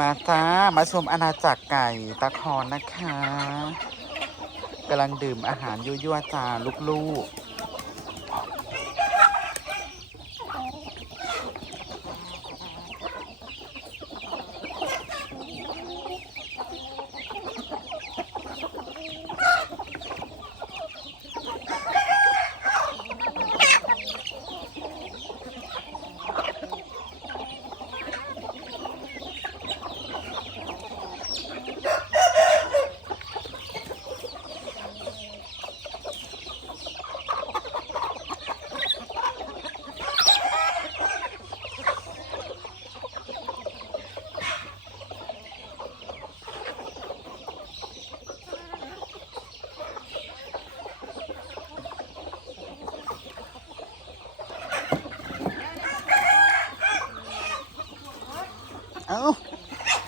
มาจ้า มาชมอาณาจักรไก่ตะคอนนะคะกำลังดื่มอาหารยั่วๆจ้าลูกๆ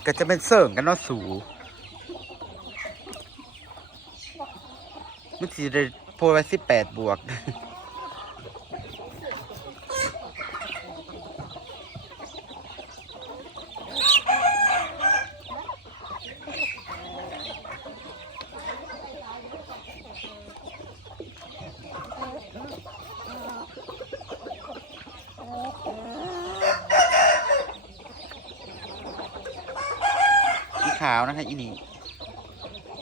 ก็จะเป็นเสริงกันเนาะสูมันสิได้โพลไว้สิบแปดบวก ขาวนะคะอีนี่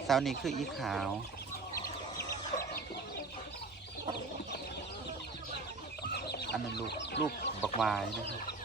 เสานี้คืออีขาว อันนั้นลูกลูกบักวายนะคะ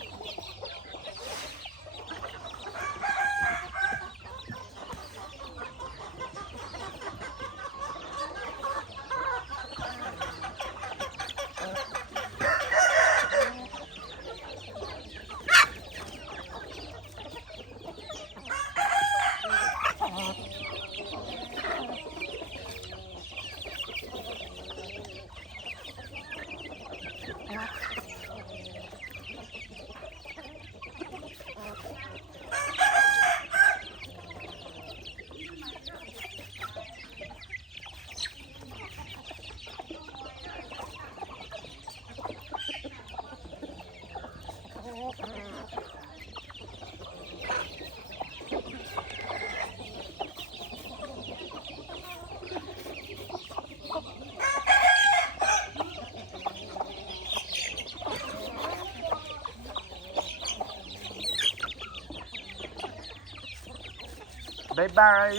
บายบาย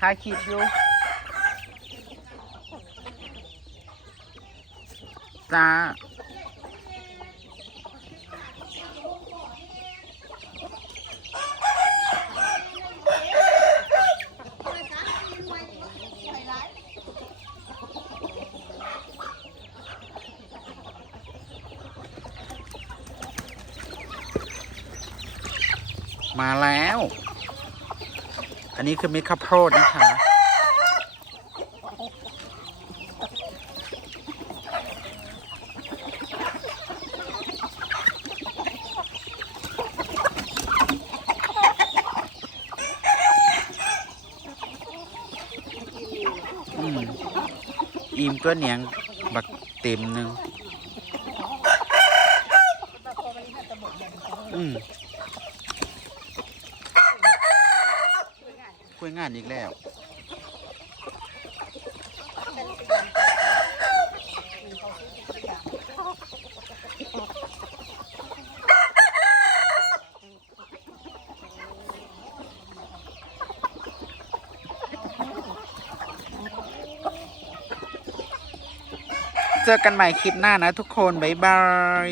ถ่ายคลิปอยู่จ้า มาแล้ว อันนี้คือเม็ดข้าวโพดนะคะ อืมอิ่มก็เหนียงบักเต็มหนึ่งอืม คุย งานอีกแล้วเจอกันใหม่คลิปหน้านะทุกคน บ๊ายบาย